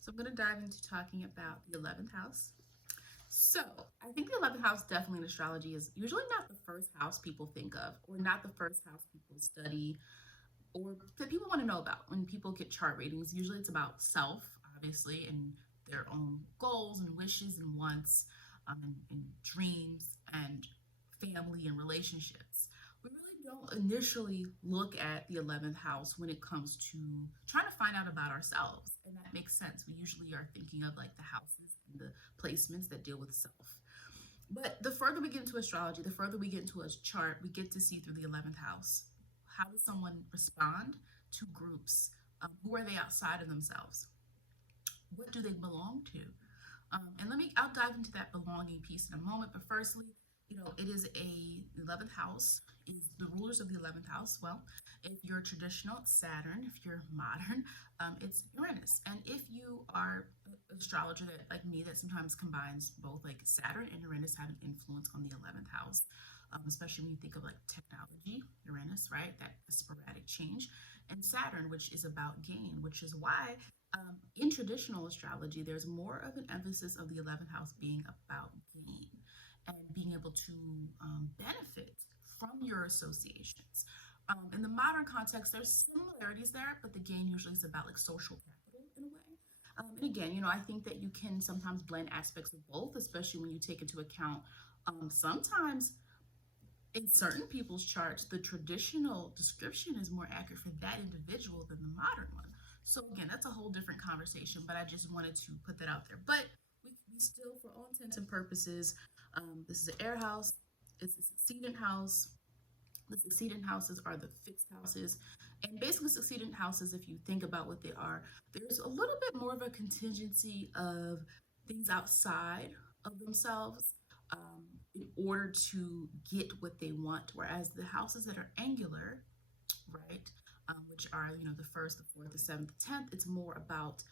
So I'm going to dive into talking about the 11th house. So I think the 11th house definitely in astrology is usually not the first house people think of, or not the first house people study, or that people want to know about when people get chart readings. Usually it's about self, obviously, and their own goals and wishes and wants, and dreams and family and relationships. We really don't initially look at the 11th house when it comes to trying to find out about ourselves. And that makes sense. We usually are thinking of like the houses and the placements that deal with self. But the further we get into astrology, the further we get into a chart, we get to see through the 11th house. How does someone respond to groups? Who are they outside of themselves? What do they belong to? I'll dive into that belonging piece in a moment. But firstly, it is the 11th house is the rulers of the 11th house. Well, if you're traditional, it's Saturn. If you're modern, it's Uranus. And if you are an astrologer that, like me, that sometimes combines both, like Saturn and Uranus have an influence on the 11th house, especially when you think of like technology, Uranus, right? That sporadic change, and Saturn, which is about gain, which is why in traditional astrology, there's more of an emphasis of the 11th house being about gain and being able to benefit from your associations. In the modern context, there's similarities there, but the gain usually is about like social capital in a way. And again, I think that you can sometimes blend aspects of both, especially when you take into account sometimes in certain people's charts, the traditional description is more accurate for that individual than the modern one. So again, that's a whole different conversation, but I just wanted to put that out there. But we still, for all intents and purposes, this is an air house, it's a succedent house. The succedent houses are the fixed houses. And basically, succedent houses, if you think about what they are, there's a little bit more of a contingency of things outside of themselves in order to get what they want. Whereas the houses that are angular, right, which are, the first, the fourth, the seventh, the 10th, it's more about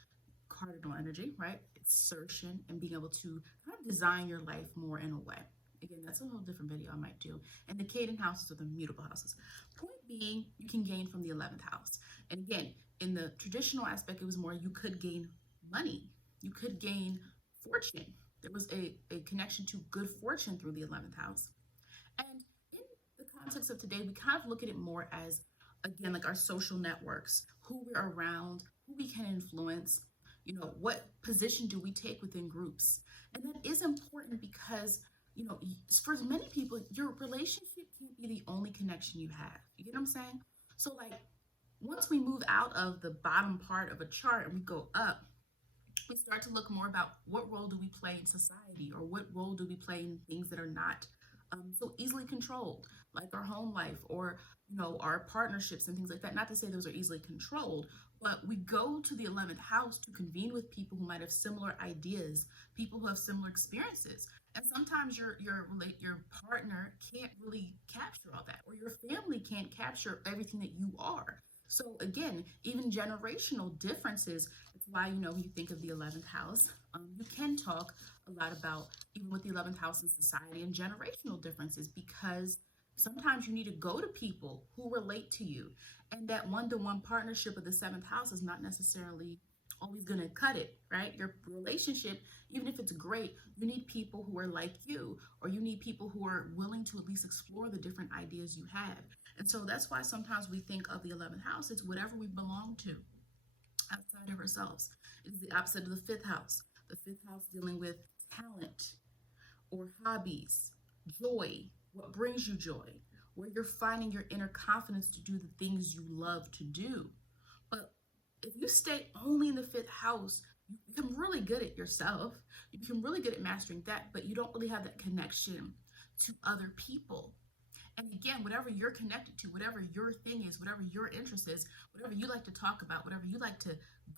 cardinal energy, right? Assertion and being able to kind of design your life more in a way. Again, that's a whole different video I might do. And the cadent houses are the mutable houses. Point being, you can gain from the 11th house. And again, in the traditional aspect, it was more you could gain money. You could gain fortune. There was a connection to good fortune through the 11th house. And in the context of today, we kind of look at it more as, again, like our social networks, who we're around, who we can influence, what position do we take within groups? And that is important because, for many people, your relationship can't be the only connection you have. You get what I'm saying? So, like, once we move out of the bottom part of a chart and we go up, we start to look more about what role do we play in society, or what role do we play in things that are not so easily controlled, like our home life, or our partnerships and things like that. Not to say those are easily controlled, but we go to the 11th house to convene with people who might have similar ideas, people who have similar experiences. And sometimes your partner can't really capture all that, or your family can't capture everything that you are. So again, even generational differences, it's why, when you think of the 11th house, you can talk a lot about, even with the 11th house in society, and generational differences, because sometimes you need to go to people who relate to you. And that one-to-one partnership of the 7th house is not necessarily always going to cut it, right? Your relationship, even if it's great, you need people who are like you, or you need people who are willing to at least explore the different ideas you have. And so that's why sometimes we think of the 11th house, it's whatever we belong to outside of ourselves. It is the opposite of the 5th house. The 5th house dealing with talent or hobbies, joy, what brings you joy, where you're finding your inner confidence to do the things you love to do. But if you stay only in the 5th house, you become really good at yourself. You become really good at mastering that, but you don't really have that connection to other people. And again, whatever you're connected to, whatever your thing is, whatever your interest is, whatever you like to talk about, whatever you like to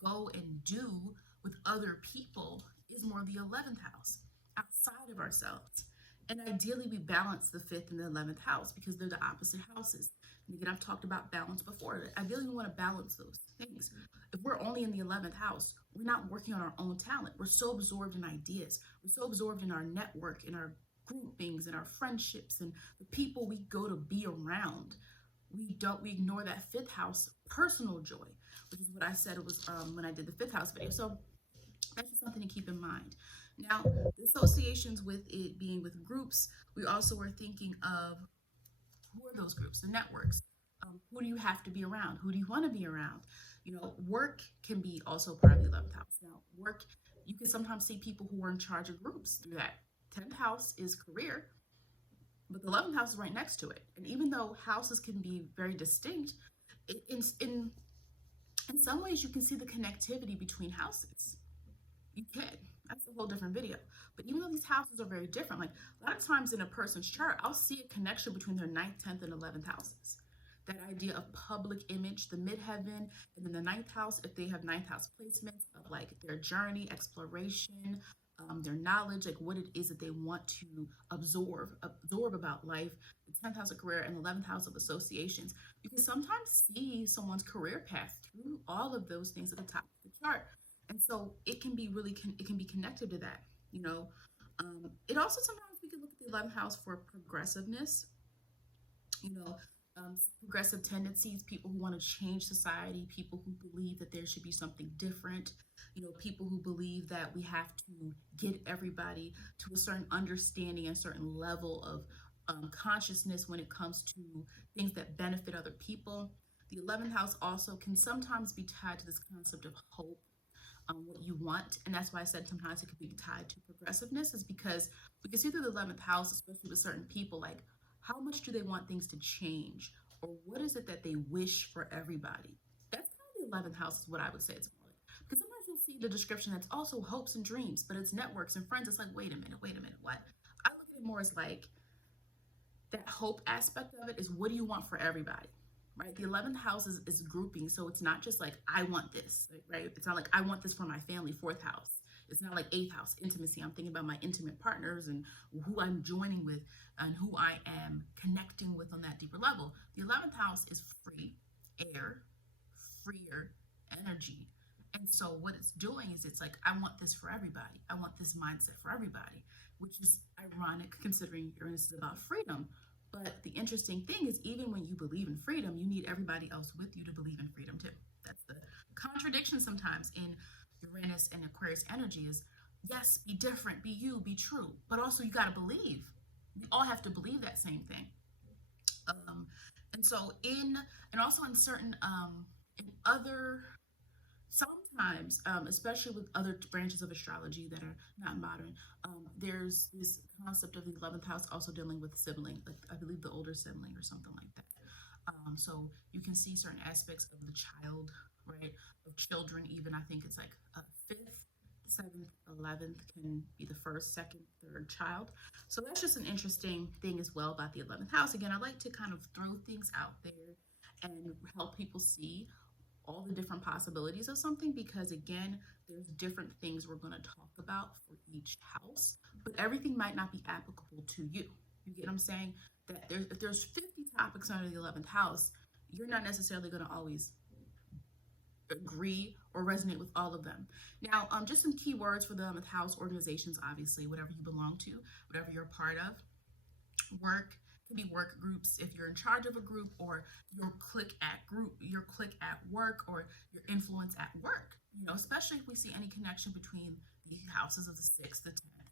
go and do with other people is more the 11th house, outside of ourselves. And ideally, we balance the 5th and the 11th house because they're the opposite houses. And again, I've talked about balance before. Ideally, we want to balance those things. If we're only in the 11th house, we're not working on our own talent. We're so absorbed in ideas. We're so absorbed in our network, in our groupings, and our friendships, and the people we go to be around. We ignore that 5th house personal joy, which is what I said it was when I did the 5th house video. So That's just something to keep in mind. Now, the associations with it being with groups, we also are thinking of who are those groups, the networks. Who do you have to be around? Who do you want to be around? You know, work can be also part of the 11th house. Now, work, you can sometimes see people who are in charge of groups through that. 10th house is career, but the 11th house is right next to it. And even though houses can be very distinct, in some ways you can see the connectivity between houses. You can. That's a whole different video. But even though these houses are very different, like a lot of times in a person's chart, I'll see a connection between their 9th, 10th, and 11th houses. That idea of public image, the midheaven, and then the 9th house, if they have 9th house placements of like their journey, exploration, their knowledge, like what it is that they want to absorb about life, the 10th house of career and the 11th house of associations. You can sometimes see someone's career path through all of those things at the top of the chart. And so it can be it can be connected to that, you know. It also sometimes we can look at the 11th house for progressiveness, you know, progressive tendencies, people who want to change society, people who believe that there should be something different, you know, people who believe that we have to get everybody to a certain understanding and certain level of consciousness when it comes to things that benefit other people. The 11th house also can sometimes be tied to this concept of hope, what you want. And that's why I said sometimes it could be tied to progressiveness, is because we can see through the 11th house, especially with certain people, like how much do they want things to change, or what is it that they wish for everybody? That's kind of the 11th house is what I would say it's more like. Because sometimes you'll see the description that's also hopes and dreams, but it's networks and friends. It's like, wait a minute, what? I look at it more as like that hope aspect of it is, what do you want for everybody? Right? The 11th house is grouping. So it's not just like, I want this, right? It's not like, I want this for my family, 4th house. It's not like 8th house, intimacy. I'm thinking about my intimate partners and who I'm joining with and who I am connecting with on that deeper level. The 11th house is free, air, freer energy. And so what it's doing is it's like, I want this for everybody. I want this mindset for everybody, which is ironic considering Uranus is about freedom. But the interesting thing is, even when you believe in freedom, you need everybody else with you to believe in freedom too. That's the contradiction sometimes in Uranus and Aquarius energy is, yes, be different, be you, be true, but also you got to believe. We all have to believe that same thing. And so also in certain, in other, sometimes, especially with other branches of astrology that are not modern, there's this concept of the 11th house also dealing with sibling, like I believe the older sibling or something like that. So you can see certain aspects of the child, right? Of children, even I think it's like a 5th, 7th, 11th can be the 1st, 2nd, 3rd child. So that's just an interesting thing as well about the 11th house. Again, I like to kind of throw things out there and help people see all the different possibilities of something, because again, there's different things we're going to talk about for each house, but everything might not be applicable to you. You get what I'm saying? That if there's 50 topics under the 11th house, you're not necessarily going to always agree or resonate with all of them. Now, just some key words for the 11th house: organizations, obviously, whatever you belong to, whatever you're a part of. Work can be work groups if you're in charge of a group, or your clique at work, or your influence at work. You know, especially if we see any connection between the houses of the 6th, the 10th,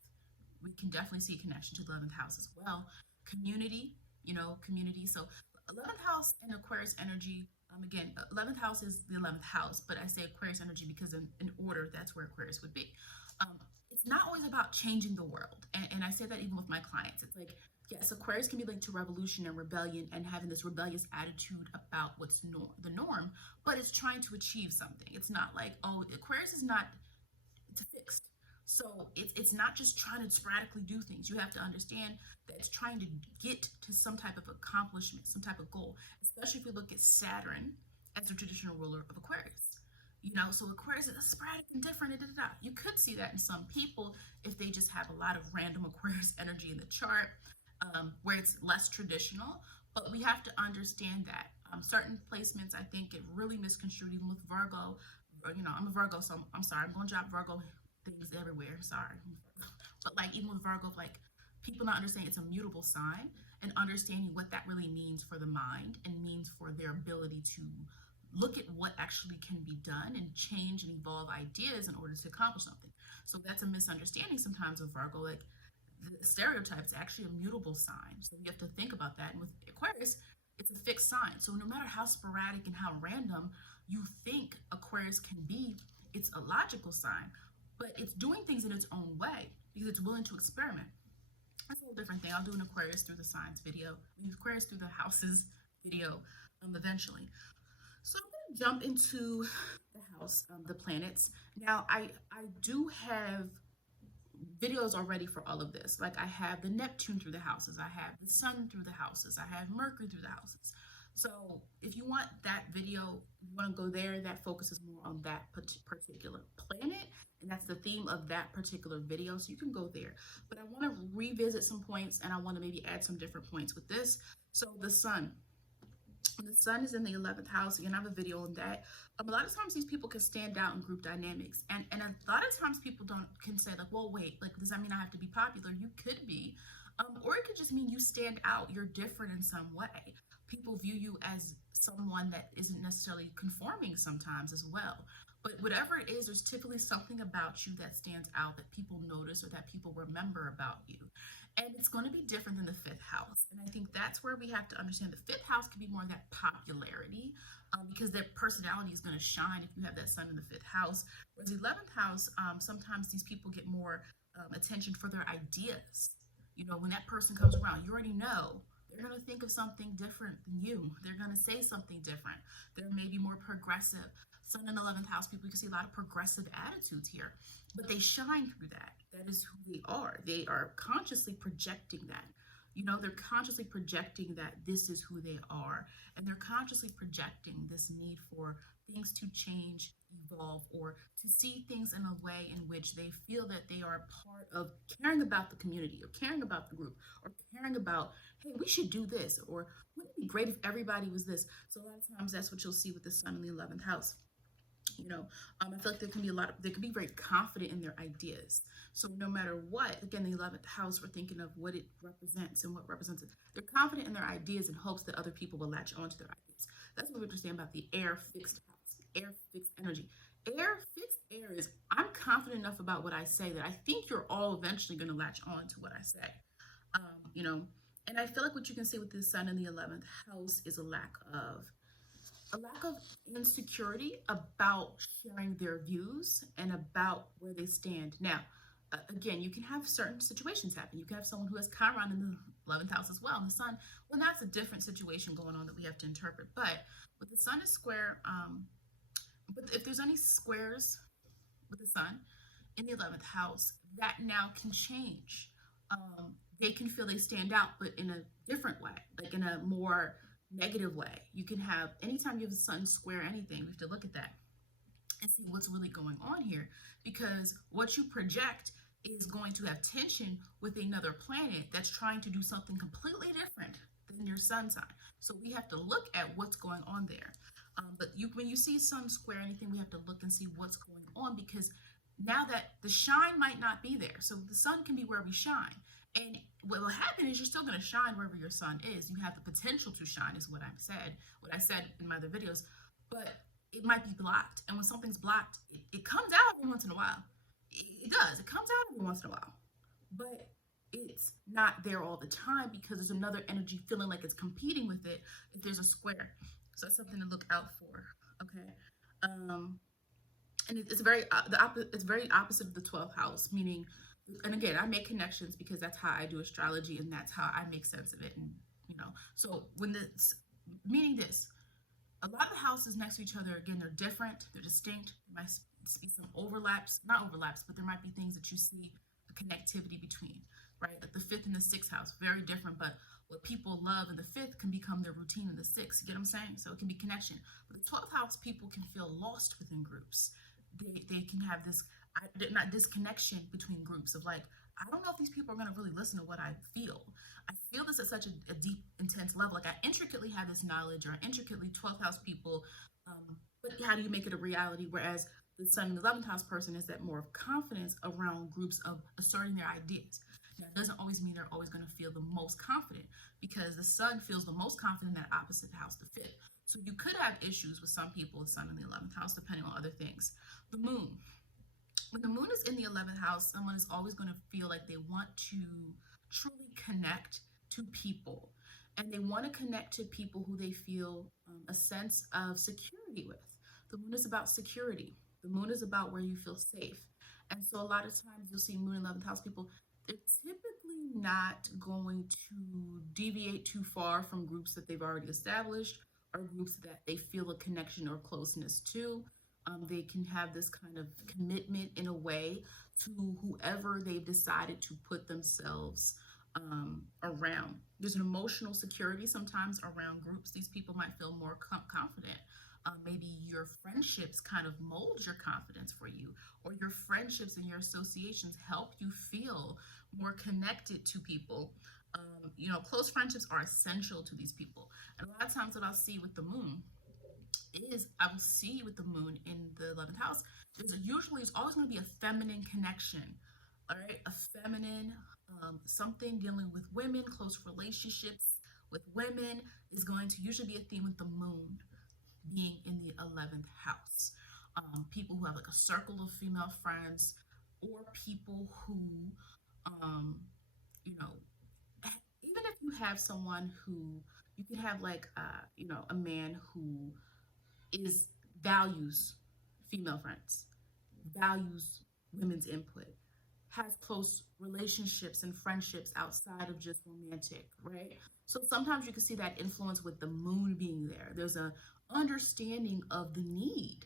we can definitely see a connection to the 11th house as well. Community, you know, community. So 11th house and Aquarius energy. Again, 11th house is the 11th house, but I say Aquarius energy because in order, that's where Aquarius would be. It's not always about changing the world. And I say that even with my clients. It's like, yes, Aquarius can be linked to revolution and rebellion and having this rebellious attitude about what's the norm, but it's trying to achieve something. It's not like, oh, Aquarius is not, it's fixed. So it's not just trying to sporadically do things. You have to understand that it's trying to get to some type of accomplishment, some type of goal, especially if we look at Saturn as the traditional ruler of Aquarius. You know, so Aquarius is sporadic and different. You could see that in some people if they just have a lot of random Aquarius energy in the chart, where it's less traditional. But we have to understand that certain placements, I think, get really misconstrued, even with Virgo. You know, I'm a Virgo, so I'm sorry. I'm going to drop Virgo things everywhere. Sorry. But like even with Virgo, like people not understanding it's a mutable sign, and understanding what that really means for the mind and means for their ability to look at what actually can be done and change and evolve ideas in order to accomplish something. So that's a misunderstanding sometimes of Virgo. Like, the stereotype is actually a mutable sign. So you have to think about that. And with Aquarius, it's a fixed sign. So no matter how sporadic and how random you think Aquarius can be, it's a logical sign, but it's doing things in its own way because it's willing to experiment. That's a whole different thing. I'll do an Aquarius through the signs video, Aquarius through the houses video eventually. So I'm going to jump into the house, the planets. Now, I do have videos already for all of this. Like, I have the Neptune through the houses, I have the Sun through the houses, I have Mercury through the houses. So if you want that video, you want to go there, that focuses more on that particular planet, and that's the theme of that particular video, so you can go there. But I want to revisit some points, and I want to maybe add some different points with this. So the Sun. The Sun is in the 11th house. Again, I have a video on that. A lot of times these people can stand out in group dynamics. And a lot of times people can say, like, well, wait, like, does that mean I have to be popular? You could be. Or it could just mean you stand out. You're different in some way. People view you as someone that isn't necessarily conforming sometimes as well. But whatever it is, there's typically something about you that stands out, that people notice or that people remember about you. And it's going to be different than the 5th house. And I think that's where we have to understand the 5th house can be more of that popularity, because their personality is going to shine if you have that Sun in the 5th house. Whereas the 11th house, sometimes these people get more attention for their ideas. You know, when that person comes around, you already know they're going to think of something different than you. They're going to say something different. They're maybe more progressive. Sun in the 11th house, people, you can see a lot of progressive attitudes here, but they shine through that. That is who they are. They are consciously projecting that. You know, they're consciously projecting that this is who they are, and they're consciously projecting this need for things to change, evolve, or to see things in a way in which they feel that they are a part of caring about the community, or caring about the group, or caring about, hey, we should do this, or wouldn't it be great if everybody was this? So a lot of times that's what you'll see with the Sun in the 11th house. You know, I feel like there can be very confident in their ideas. So no matter what, again, the 11th house, we're thinking of what it represents and what represents it. They're confident in their ideas in hopes that other people will latch onto their ideas. That's what we understand about the air fixed house, air fixed energy. Fixed air is, I'm confident enough about what I say that I think you're all eventually going to latch on to what I say. You know, and I feel like what you can see with the Sun in the 11th house is a lack of insecurity about sharing their views and about where they stand. Now, again, you can have certain situations happen. You can have someone who has Chiron in the 11th house as well, and the Sun, well, that's a different situation going on that we have to interpret. But with the Sun is square, but if there's any squares with the Sun in the 11th house, that now can change. They can feel they stand out, but in a different way, like in a more negative way. You can have, anytime you have the Sun square anything, we have to look at that and see what's really going on here, because what you project is going to have tension with another planet that's trying to do something completely different than your Sun sign. So we have to look at what's going on there. But when you see Sun square anything, we have to look and see what's going on, because now that the shine might not be there. So the Sun can be where we shine. And what will happen is you're still going to shine wherever your Sun is. You have the potential to shine, is what I said in my other videos, but it might be blocked. And when something's blocked, it comes out every once in a while. It does. It comes out every once in a while, but it's not there all the time, because there's another energy feeling like it's competing with it if there's a square. So that's something to look out for. Okay. And it's very opposite of the 12th house, meaning, and again, I make connections because that's how I do astrology, and that's how I make sense of it. And, you know, so meaning this, a lot of the houses next to each other, again, they're different, they're distinct. There might be some not overlaps, but there might be things that you see a connectivity between, right? Like the 5th and the 6th house, very different, but what people love in the 5th can become their routine in the 6th. You get what I'm saying? So it can be connection. But the 12th house, people can feel lost within groups. They can have this disconnection between groups of like, I don't know if these people are going to really listen to what I feel. I feel this at such a deep, intense level. Like, I intricately have this knowledge, or intricately 12th house people, but how do you make it a reality? Whereas the Sun in the 11th house person is that more of confidence around groups of asserting their ideas. Now, it doesn't always mean they're always going to feel the most confident, because the Sun feels the most confident in that opposite house, the 5th. So you could have issues with some people with Sun in the 11th house, depending on other things. The moon. When the moon is in the 11th house, someone is always going to feel like they want to truly connect to people. And they want to connect to people who they feel a sense of security with. The moon is about security. The moon is about where you feel safe. And so a lot of times you'll see moon in 11th house people, they're typically not going to deviate too far from groups that they've already established or groups that they feel a connection or closeness to. They can have this kind of commitment in a way to whoever they've decided to put themselves around. There's an emotional security sometimes around groups. These people might feel more confident. Maybe your friendships kind of mold your confidence for you, or your friendships and your associations help you feel more connected to people. Close friendships are essential to these people. And a lot of times what I'll see with the moon is I will see with the moon in the 11th house, it's always going to be a feminine connection. All right, a feminine, something dealing with women, close relationships with women is going to usually be a theme with the moon being in the 11th house. People who have like a circle of female friends, or people who, even if you have someone who, you can have like, a man who values female friends, values women's input, has close relationships and friendships outside of just romantic, right? So sometimes you can see that influence with the moon being there. There's a understanding of the need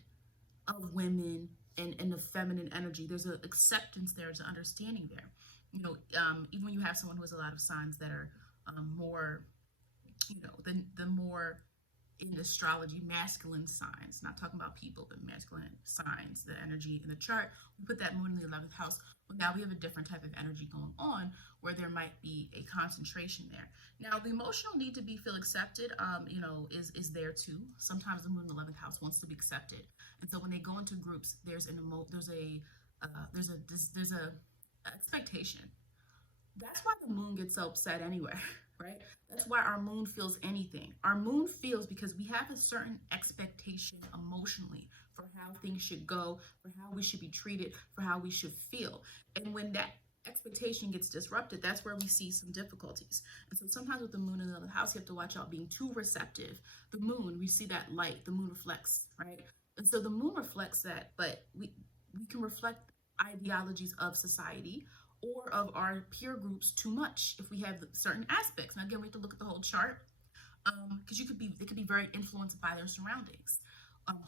of women and the feminine energy. There's an acceptance there, there's an understanding there. Even when you have someone who has a lot of signs that are more, the more in astrology, masculine signs, not talking about people, but masculine signs, the energy in the chart, we put that moon in the 11th house. Well, now we have a different type of energy going on where there might be a concentration there. Now, the emotional need to feel accepted, is there too. Sometimes the moon in the 11th house wants to be accepted. And so when they go into groups, there's a expectation. That's why the moon gets so upset anyway, right? That's why our moon feels anything. Our moon feels because we have a certain expectation emotionally for how things should go, for how we should be treated, for how we should feel. And when that expectation gets disrupted, that's where we see some difficulties. And so sometimes with the moon in the 11th house, you have to watch out being too receptive. The moon, we see that light, the moon reflects, right? And so the moon reflects that, but we can reflect ideologies of society or of our peer groups too much if we have certain aspects. Now again, we have to look at the whole chart, because they could be very influenced by their surroundings,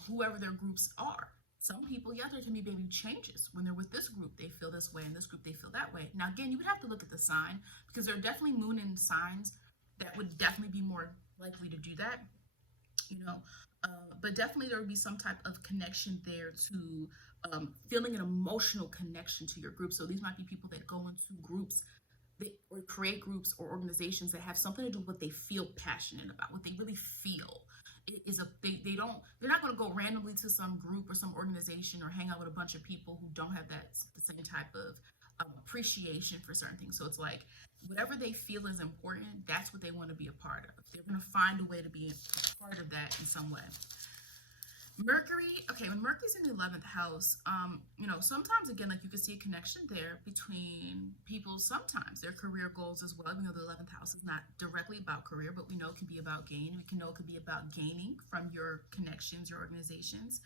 whoever their groups are. Some people, there can be maybe changes. When they're with this group, they feel this way, and this group, they feel that way. Now again, you would have to look at the sign, because there are definitely moon in signs that would definitely be more likely to do that, but definitely there would be some type of connection there to feeling an emotional connection to your group. So these might be people that go into groups or create groups or organizations that have something to do with what they feel passionate about, what they really feel. It is they're not going to go randomly to some group or some organization or hang out with a bunch of people who don't have the same type of appreciation for certain things. So it's like whatever they feel is important, that's what they want to be a part of. They're going to find a way to be a part of that in some way. Mercury, when Mercury's in the 11th house, sometimes again, like you can see a connection there between people, sometimes their career goals as well. Even though the 11th house is not directly about career, but we know it can be about gain. We can know it could be about gaining from your connections, your organizations.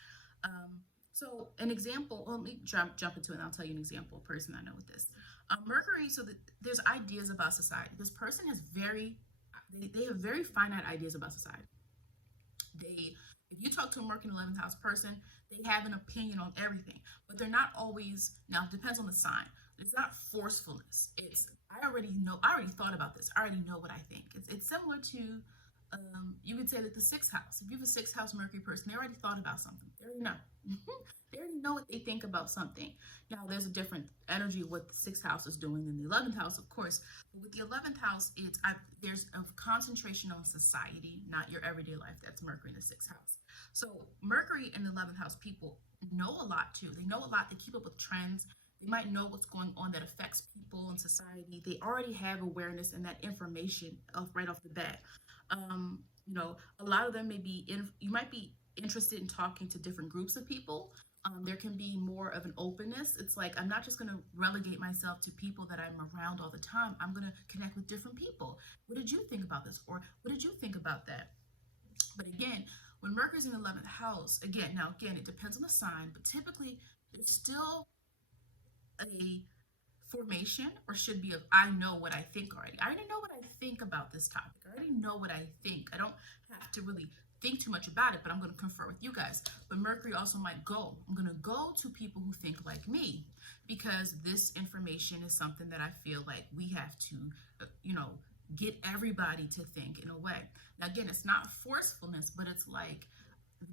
So an example, let me jump into it and I'll tell you an example, a person I know with this. Mercury, there's ideas about society. This person has they have very finite ideas about society. If you talk to a Mercury 11th house person, they have an opinion on everything, but they're not always, now it depends on the sign. It's not forcefulness. It's, I already thought about this. I already know what I think. It's similar to, you could say that the 6th house, if you have a 6th house Mercury person, they already thought about something. They already know. They already know what they think about something. Now, there's a different energy of what the 6th house is doing than the 11th house, of course. But with the 11th house, there's a concentration on society, not your everyday life. That's Mercury in the 6th house. So Mercury in the 11th house people know a lot too. They know a lot. They keep up with trends. They might know what's going on that affects people in society. They already have awareness and that information right off the bat. A lot of them may be you might be interested in talking to different groups of people. There can be more of an openness. It's like, I'm not just going to relegate myself to people that I'm around all the time. I'm going to connect with different people. What did you think about this? Or what did you think about that? But again, when Mercury's in the 11th house, again, it depends on the sign, but typically there's still a formation, or should be, of I know what I think already. I already know what I think about this topic. I already know what I think. I don't have to really think too much about it, but I'm going to confer with you guys. But Mercury also might go. I'm going to go to people who think like me, because this information is something that I feel like we have to, get everybody to think in a way. Now, again, it's not forcefulness, but it's like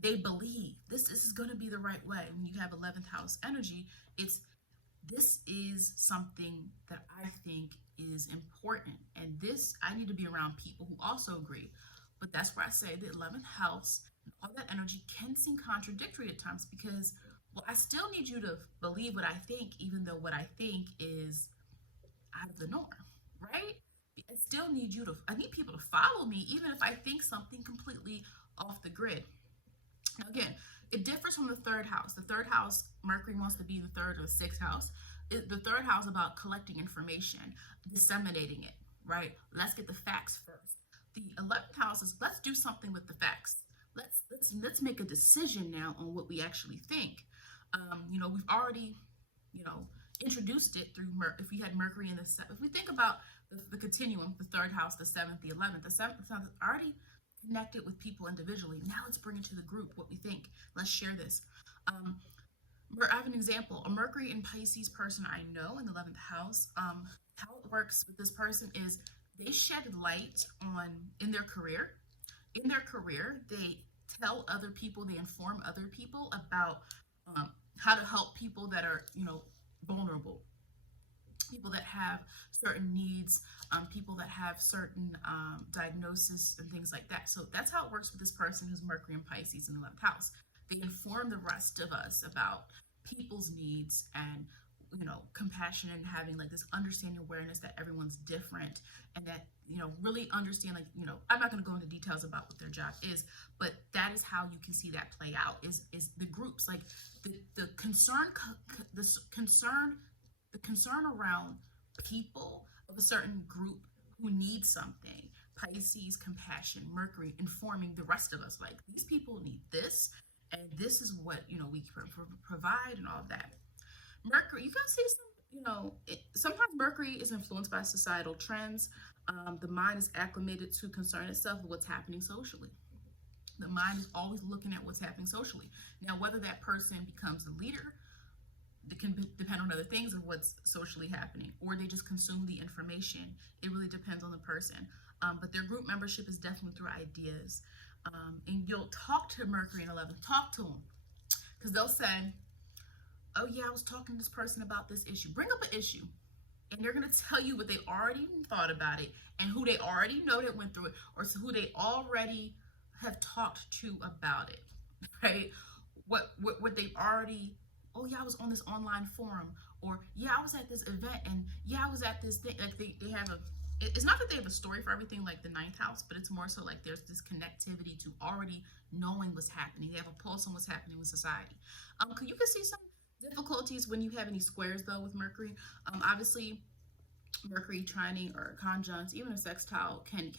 they believe this is going to be the right way. When you have 11th house energy, this is something that I think is important. And I need to be around people who also agree. But that's where I say the 11th house and all that energy can seem contradictory at times, because, well, I still need you to believe what I think, even though what I think is out of the norm, right? I need people to follow me, even if I think something completely off the grid. Now, again, it differs from the third house. The third house, Mercury wants to be the third or the sixth house. The third house is about collecting information, disseminating it, right? Let's get the facts first. The 11th house is, let's do something with the facts. Let's make a decision now on what we actually think. We've already, introduced it through if we had Mercury in the if we think about the continuum, the third house, the seventh, the 11th, the seventh house already connected with people individually. Now let's bring it to the group, what we think. Let's share this. I have an example. A Mercury in Pisces person I know in the 11th house, how it works with this person is they shed light in their career. In their career, they tell other people, they inform other people about how to help people that are, vulnerable, people that have certain needs, people that have certain diagnosis and things like that. So that's how it works with this person who's Mercury and Pisces in the 11th house. They inform the rest of us about people's needs and, compassion, and having like this understanding, awareness that everyone's different, and that, really understand, like, I'm not going to go into details about what their job is, but that is how you can see that play out is the groups, like the concern around people of a certain group who need something. Pisces, compassion, Mercury informing the rest of us, like, these people need this, and this is what, we provide, and all of that. Mercury, you can see sometimes Mercury is influenced by societal trends. The mind is acclimated to concern itself with what's happening socially. The mind is always looking at what's happening socially. Now, whether that person becomes a leader, it can depend on other things of what's socially happening, or they just consume the information. It really depends on the person. But their group membership is definitely through ideas. And you'll talk to Mercury in 11th, talk to them, because they'll say, oh yeah, I was talking to this person about this issue. Bring up an issue, and they're going to tell you what they already thought about it, and who they already know that went through it, or who they already have talked to about it, right? What they've already, oh yeah, I was on this online forum, or yeah, I was at this event, and yeah, I was at this thing. Like they have it's not that they have a story for everything like the 9th house, but it's more so like there's this connectivity to already knowing what's happening. They have a pulse on what's happening with society. You can see some difficulties when you have any squares though with Mercury. Obviously, Mercury trining or conjuncts, even a sextile can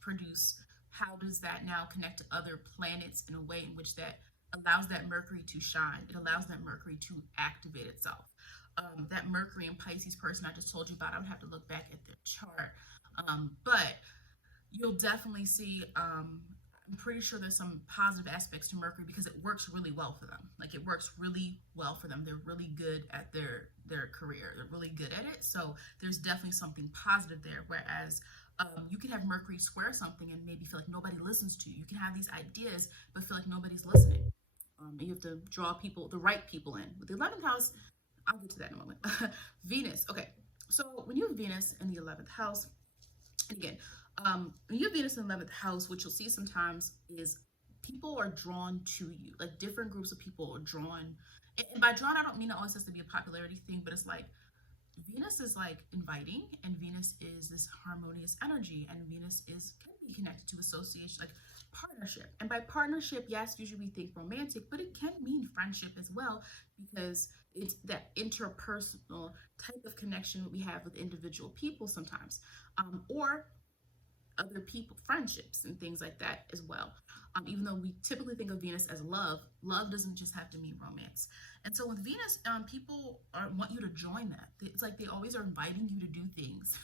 produce. How does that now connect to other planets in a way in which that allows that Mercury to shine? It allows that Mercury to activate itself. That Mercury and Pisces person I just told you about, I would have to look back at their chart. But you'll definitely see, I'm pretty sure there's some positive aspects to Mercury because it works really well for them. Like, it works really well for them. They're really good at their career. They're really good at it. So there's definitely something positive there. Whereas you can have Mercury square something and maybe feel like nobody listens to you. You can have these ideas, but feel like nobody's listening. And you have to draw the right people in. With the 11th house, I'll get to that in a moment. Venus. Okay. So when you have Venus in the 11th house, and again, when you have Venus in the 11th house, what you'll see sometimes is people are drawn to you. Like, different groups of people are drawn. And by drawn, I don't mean it always has to be a popularity thing, but it's like Venus is like inviting, and Venus is this harmonious energy, and Venus can be connected to association, like partnership. And by partnership, yes, usually we think romantic, but it can mean friendship as well, because it's that interpersonal type of connection we have with individual people sometimes, or other people, friendships and things like that as well. Even though we typically think of Venus as love, love doesn't just have to mean romance. And so with Venus, people want you to join that. It's like they always are inviting you to do things.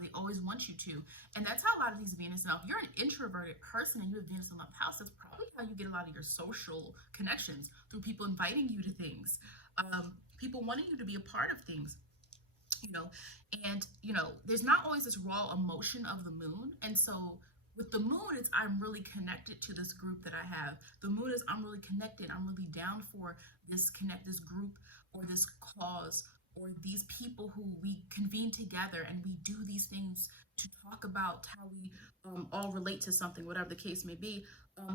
They always want you to. And that's how a lot of these Venus, now if you're an introverted person and you have Venus in the 11th house, that's probably how you get a lot of your social connections, through people inviting you to things, people wanting you to be a part of things. And there's not always this raw emotion of the moon. And so with the moon, it's I'm really connected to this group that I have. The moon is I'm really connected, I'm really down for this group, or this cause, or these people who we convene together and we do these things to talk about how we all relate to something, whatever the case may be.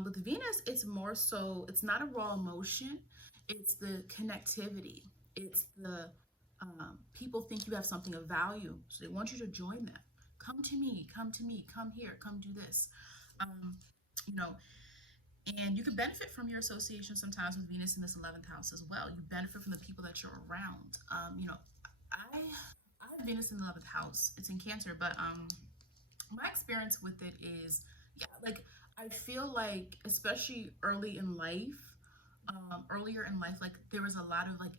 With Venus, it's more so, it's not a raw emotion, it's the connectivity, it's the people think you have something of value, so they want you to join them. Come to me, come here, come do this. And you can benefit from your association sometimes with Venus in this 11th house as well. You benefit from the people that you're around. I have Venus in the 11th house. It's in Cancer, but my experience with it is, yeah, like I feel like, especially earlier in life, like there was a lot of like,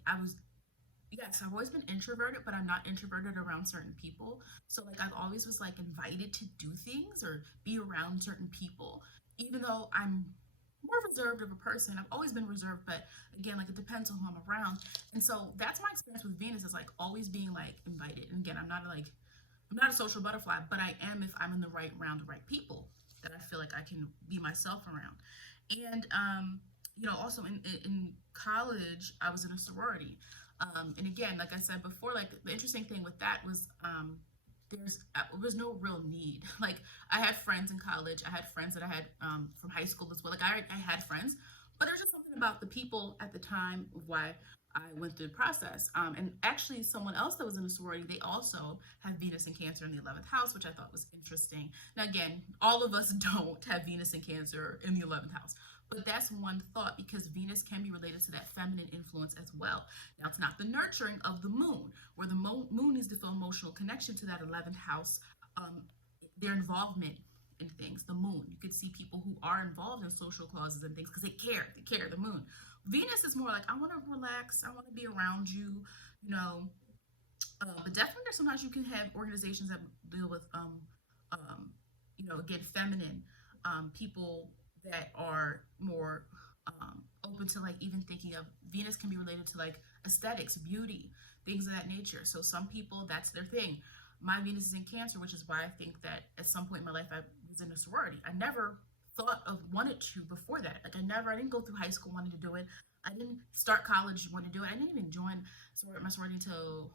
yes, I've always been introverted, but I'm not introverted around certain people. So like I've always was like invited to do things or be around certain people, even though I'm more reserved of a person. I've always been reserved, but again, like it depends on who I'm around. And so that's my experience with Venus, is like always being like invited. And again, I'm not a social butterfly, but I am if I'm in the right round of right people that I feel like I can be myself around. And also in college, I was in a sorority. And again, like I said before, like the interesting thing with that was there was no real need. Like I had friends in college, I had friends that I had from high school as well. Like I had friends, but there's just something about the people at the time of why I went through the process. And actually someone else that was in a sorority, they also have Venus and Cancer in the 11th house, which I thought was interesting. Now again, all of us don't have Venus and Cancer in the 11th house. But that's one thought, because Venus can be related to that feminine influence as well. Now, it's not the nurturing of the moon, where the moon needs to feel emotional connection to that 11th house, their involvement in things. The moon, you could see people who are involved in social causes and things because they care, the moon. Venus is more like, I want to relax, I want to be around you, but definitely there's sometimes you can have organizations that deal with, again, feminine people that are more open to like even thinking of Venus can be related to like aesthetics, beauty, things of that nature. So some people, that's their thing. My Venus is in Cancer, which is why I think that at some point in my life I was in a sorority. I never thought of wanted to before that. Like I didn't go through high school wanting to do it. I didn't start college wanting to do it. I didn't even join my sorority until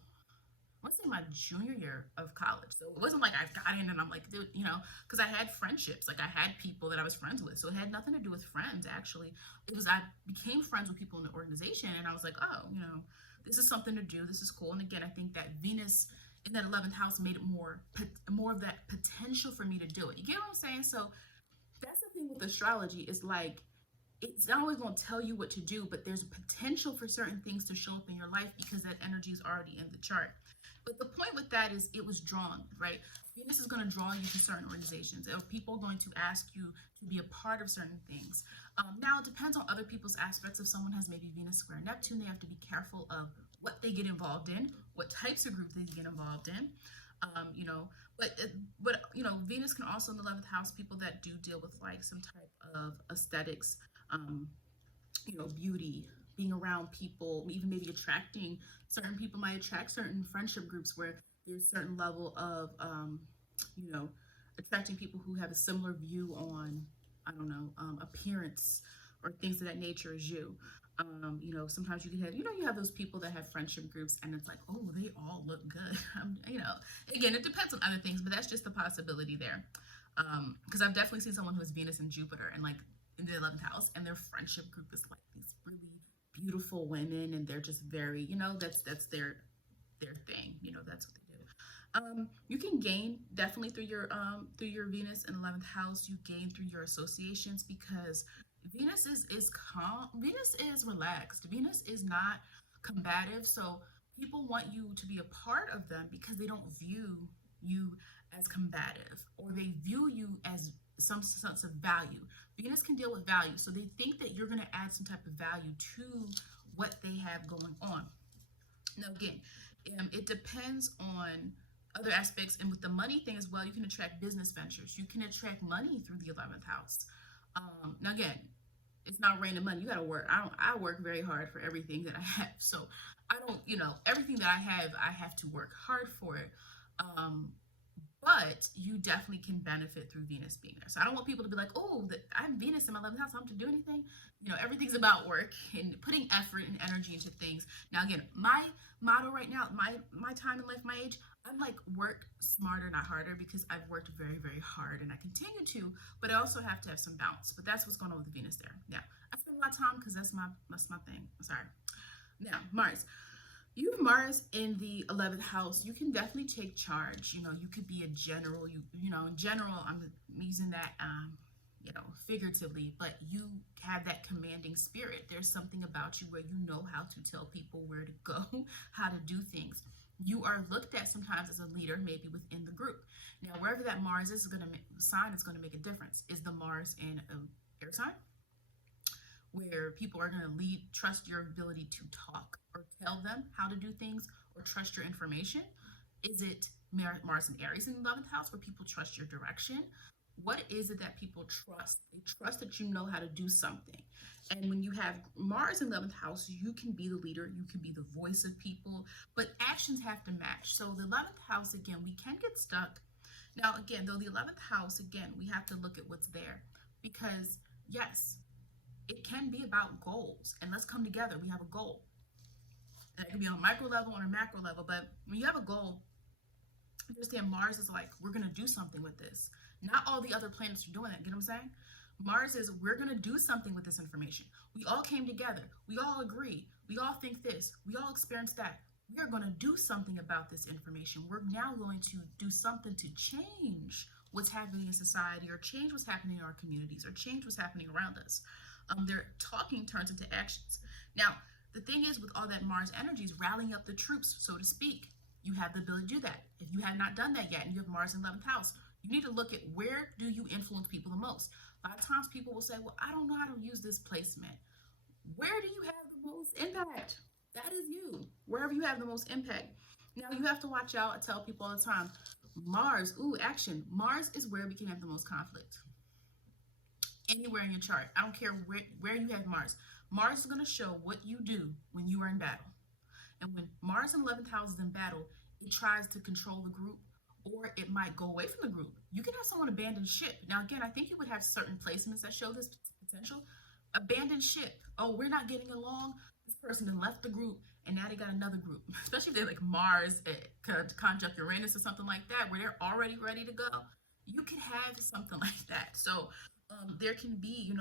I want to say my junior year of college. So it wasn't like I got in and I'm like, dude, because I had friendships. Like I had people that I was friends with. So it had nothing to do with friends, actually. It was, I became friends with people in the organization, and I was like, oh, this is something to do. This is cool. And again, I think that Venus in that 11th house made it more of that potential for me to do it. You get what I'm saying? So that's the thing with astrology, is like, it's not always going to tell you what to do, but there's a potential for certain things to show up in your life because that energy is already in the chart. But the point with that is it was drawn, right? Venus is going to draw you to certain organizations. There are people going to ask you to be a part of certain things. Now, it depends on other people's aspects. If someone has maybe Venus square Neptune, they have to be careful of what they get involved in, what types of groups they get involved in. But Venus can also in the 11th house, people that do deal with like some type of aesthetics, beauty, being around people, even maybe attracting certain people might attract certain friendship groups where there's a certain level of, attracting people who have a similar view on, appearance or things of that nature as you. Sometimes you can have, you have those people that have friendship groups and it's like, oh, they all look good. Again, it depends on other things, but that's just a possibility there. Because I've definitely seen someone who has Venus and Jupiter and like in the 11th house, and their friendship group is like these really beautiful women, and they're just very, that's their their thing. You know, that's what they do. You can gain definitely through your Venus in 11th house. You gain through your associations because Venus is calm. Venus is relaxed. Venus is not combative. So people want you to be a part of them because they don't view you as combative, or they view you as some sense of value. Venus can deal with value, so they think that you're going to add some type of value to what they have going on. Now again, it depends on other aspects, and with the money thing as well, you can attract business ventures. You can attract money through the 11th house. Now again, it's not raining money. You got to work. I work very hard for everything that I have. So I don't, everything that I have to work hard for it. But you definitely can benefit through Venus being there. So I don't want people to be like, oh, I'm Venus in my 11th house, I don't have to do anything. Everything's about work and putting effort and energy into things. Now, again, my motto right now, my time in life, my age, I'm like, work smarter, not harder, because I've worked very, very hard and I continue to, but I also have to have some balance. But that's what's going on with Venus there. Now, I spend a lot of time because that's my thing. Sorry. Now, Mars. You have Mars in the 11th house. You can definitely take charge. You could be a general. In general, I'm using that, figuratively, but you have that commanding spirit. There's something about you where you know how to tell people where to go, how to do things. You are looked at sometimes as a leader, maybe within the group. Now, wherever that Mars is going to make a difference. Is the Mars in an air sign, where people are going to trust your ability to talk or tell them how to do things or trust your information? Is it Mars and Aries in the 11th house, where people trust your direction? What is it that people trust? They trust that you know how to do something. And when you have Mars in the 11th house, you can be the leader, you can be the voice of people, but actions have to match. So the 11th house, again, we can get stuck. Now, again, though the 11th house, again, we have to look at what's there, because yes, it can be about goals, and let's come together. We have a goal. And it can be on a micro level or a macro level, but when you have a goal, understand Mars is like, we're going to do something with this. Not all the other planets are doing that. Get what I'm saying? Mars is, we're going to do something with this information. We all came together. We all agree. We all think this. We all experience that. We are going to do something about this information. We're now going to do something to change what's happening in society, or change what's happening in our communities, or change what's happening around us. Their talking turns into actions. Now, the thing is, with all that Mars energy, is rallying up the troops, so to speak. You have the ability to do that. If you have not done that yet, and you have Mars in 11th house, you need to look at, where do you influence people the most? A lot of times people will say, well, I don't know how to use this placement. Where do you have the most impact? That is you, wherever you have the most impact. Now, you have to watch out. I tell people all the time, Mars, action. Mars is where we can have the most conflict. Anywhere in your chart. I don't care where you have Mars. Mars is going to show what you do when you are in battle. And when Mars in 11th house is in battle, it tries to control the group, or it might go away from the group. You can have someone abandon ship. Now, again, I think you would have certain placements that show this potential. Abandon ship. Oh, we're not getting along. This person then left the group, and now they got another group. Especially if they're like Mars conjunct Uranus or something like that, where they're already ready to go. You could have something like that. So there can be,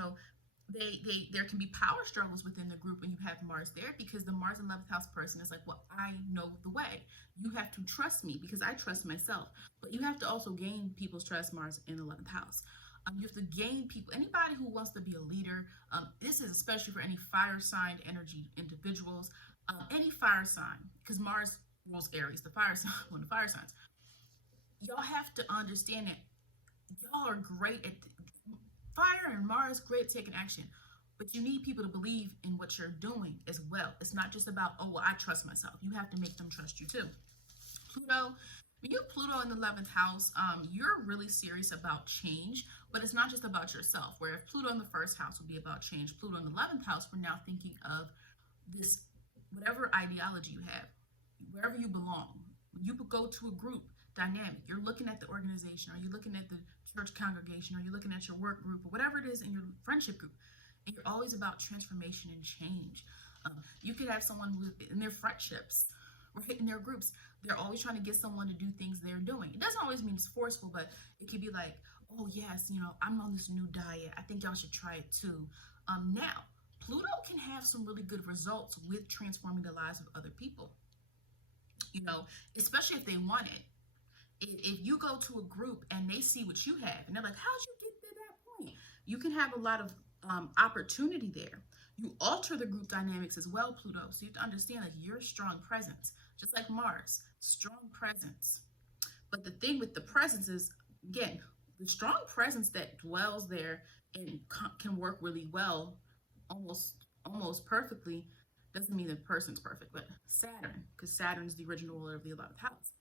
there can be power struggles within the group when you have Mars there, because the Mars 11th house person is like, well, I know the way. You have to trust me because I trust myself. But you have to also gain people's trust, Mars in 11th house. You have to gain people, anybody who wants to be a leader. This is especially for any fire sign energy individuals, any fire sign, because Mars rules Aries, the fire sign, one of the fire signs. Y'all have to understand that y'all are great at fire, and Mars great at taking action, but you need people to believe in what you're doing as well. It's not just about, oh, well, I trust myself. You have to make them trust you too. Pluto, when you have Pluto in the 11th house, you're really serious about change, but it's not just about yourself. Where if Pluto in the first house would be about change, Pluto in the 11th house, we're now thinking of this, whatever ideology you have, wherever you belong. When you go to a group dynamic, you're looking at the organization, or you're looking at the church congregation, or you're looking at your work group, or whatever it is in your friendship group, and you're always about transformation and change. You could have someone in their friendships, right, in their groups, they're always trying to get someone to do things they're doing. It doesn't always mean it's forceful, but it could be like, oh yes, I'm on this new diet, I think y'all should try it too. Now, Pluto can have some really good results with transforming the lives of other people. you know, especially if they want it. If you go to a group and they see what you have and they're like, how'd you get to that point? You can have a lot of opportunity there. You alter the group dynamics as well, Pluto. So you have to understand that you're strong presence, just like Mars, strong presence. But the thing with the presence is, again, the strong presence that dwells there and can work really well, almost perfectly, doesn't mean the person's perfect. But Saturn, because Saturn is the original ruler of the 11th house.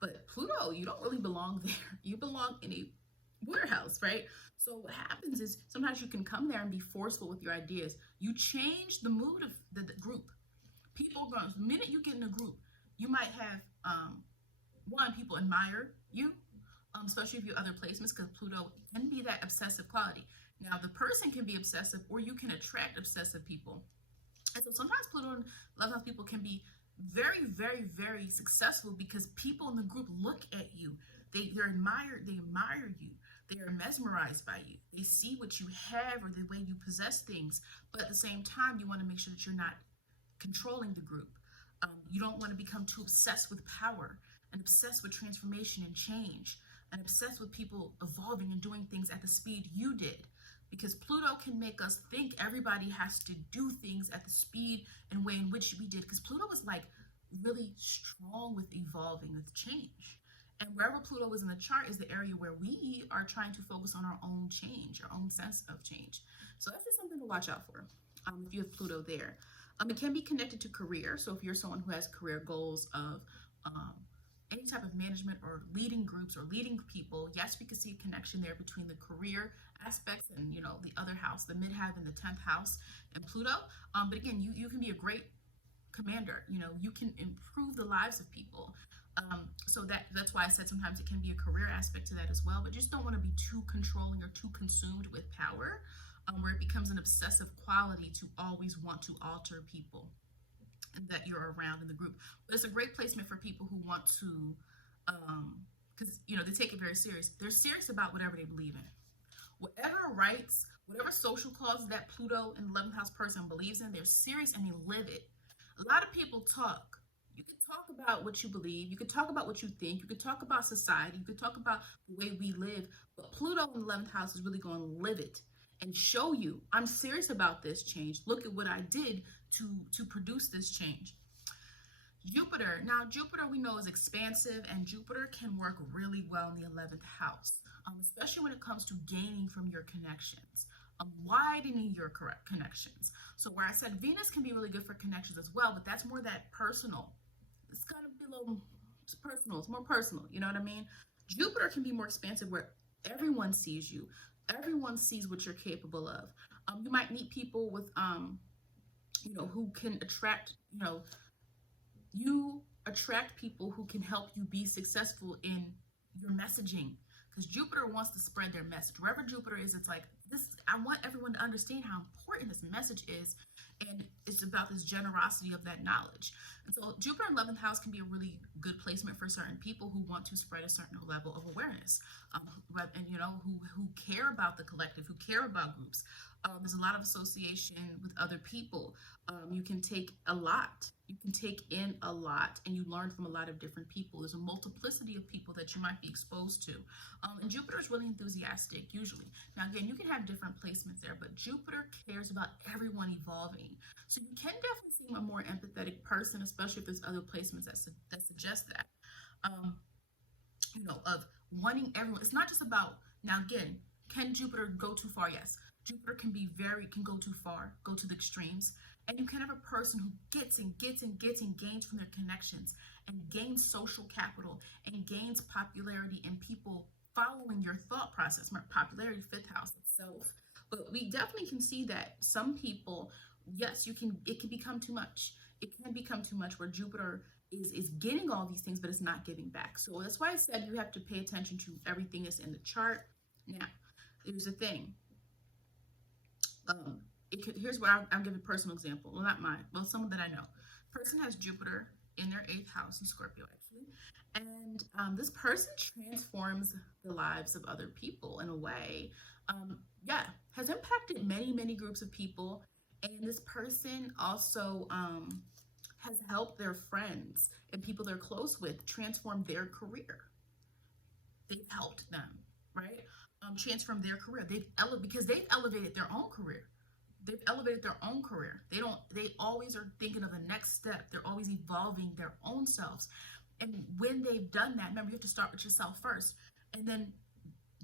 But Pluto, you don't really belong there. You belong in a warehouse, right? So what happens is sometimes you can come there and be forceful with your ideas. You change the mood of the group. People, the minute you get in a group, you might have one, people admire you, especially if you have other placements, because Pluto can be that obsessive quality. Now, the person can be obsessive, or you can attract obsessive people. And so sometimes Pluto and 11th house people can be very, very, very successful because people in the group look at you. They admire you. They are mesmerized by you. They see what you have or the way you possess things. But at the same time, you want to make sure that you're not controlling the group. You don't want to become too obsessed with power and obsessed with transformation and change and obsessed with people evolving and doing things at the speed you did. Because Pluto can make us think everybody has to do things at the speed and way in which we did. Because Pluto is like really strong with evolving, with change. And wherever Pluto is in the chart is the area where we are trying to focus on our own change, our own sense of change. So that's just something to watch out for if you have Pluto there. It can be connected to career. So if you're someone who has career goals of any type of management or leading groups or leading people, yes, we can see a connection there between the career aspects and, you know, the other house, the midheaven and the 10th house and Pluto. But again, you can be a great commander. You know, you can improve the lives of people. So that's why I said sometimes it can be a career aspect to that as well, but just don't want to be too controlling or too consumed with power, where it becomes an obsessive quality to always want to alter people that you're around in the group. But it's a great placement for people who want to, because, you know, they take it very serious. They're serious about whatever they believe in. Whatever rights, whatever social causes that Pluto and 11th house person believes in, they're serious and they live it. A lot of people talk. You can talk about what you believe. You can talk about what you think. You can talk about society. You can talk about the way we live. But Pluto in the 11th house is really going to live it and show you, I'm serious about this change. Look at what I did to produce this change. Jupiter. Now, Jupiter we know is expansive, and Jupiter can work really well in the 11th house, especially when it comes to gaining from your connections, widening your correct connections. So where I said Venus can be really good for connections as well, but that's more that personal. It's got to be a little personal. It's more personal. You know what I mean? Jupiter can be more expansive where everyone sees you. Everyone sees what you're capable of. You might meet people with, you know, who can attract, you attract people who can help you be successful in your messaging. Because Jupiter wants to spread their message. Wherever Jupiter is, it's like, I want everyone to understand how important this message is. And it's about this generosity of that knowledge. And so Jupiter in 11th house can be a really good placement for certain people who want to spread a certain level of awareness. And, you know, who care about the collective, who care about groups. There's a lot of association with other people. You can take a lot. You can take in a lot, and you learn from a lot of different people. There's a multiplicity of people that you might be exposed to. And Jupiter is really enthusiastic, usually. Now, again, you can have different placements there, but Jupiter cares about everyone evolving. So you can definitely seem a more empathetic person, especially if there's other placements that suggest that. You know, of wanting everyone. It's not just about, now again, can Jupiter go too far? Yes. Jupiter can go too far, go to the extremes. And you can have a person who gets and gains from their connections and gains social capital and gains popularity and people following your thought process. Popularity, 5th house itself. But we definitely can see that some people, yes, it can become too much. It can become too much where Jupiter is getting all these things, but it's not giving back. So that's why I said you have to pay attention to everything that's in the chart. Now, here's the thing. Here's where I'll give a personal example. Well, not mine. Well, someone that I know. Person has Jupiter in their 8th house in Scorpio, actually. And this person transforms the lives of other people in a way, has impacted many, many groups of people. And this person also has helped their friends and people they're close with transform their career. They've helped them, right? Transform their career. Because they've elevated their own career. They've elevated their own career. They always are thinking of the next step. They're always evolving their own selves. And when they've done that, remember, you have to start with yourself first. And then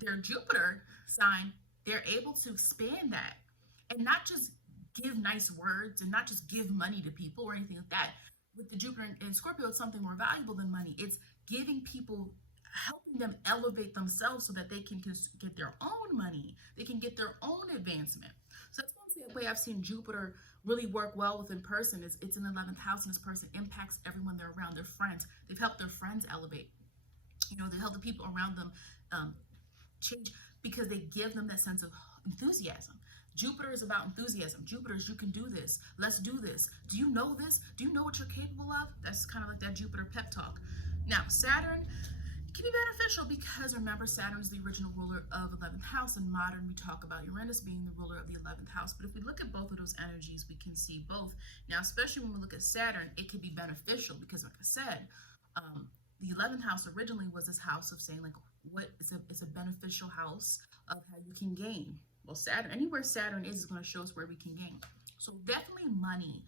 their Jupiter sign, they're able to expand that and not just give nice words and not just give money to people or anything like that. With the Jupiter in Scorpio, it's something more valuable than money. It's giving people, helping them elevate themselves so that they can get their own money. They can get their own advancement. So that's one way I've seen Jupiter really work well within person. It's in the 11th house, and this person impacts everyone they're around, their friends. They've helped their friends elevate. They help the people around them change because they give them that sense of enthusiasm. Jupiter is about enthusiasm. Jupiter is, you can do this. Let's do this. Do you know this? Do you know what you're capable of? That's kind of like that Jupiter pep talk. Now, Saturn can be beneficial because, remember, Saturn is the original ruler of 11th house. In modern, we talk about Uranus being the ruler of the 11th house. But if we look at both of those energies, we can see both. Now, especially when we look at Saturn, it can be beneficial because, like I said, the 11th house originally was this house of saying, like, what is a beneficial house of how you can gain. Well, Saturn, anywhere Saturn is going to show us where we can gain. So definitely money,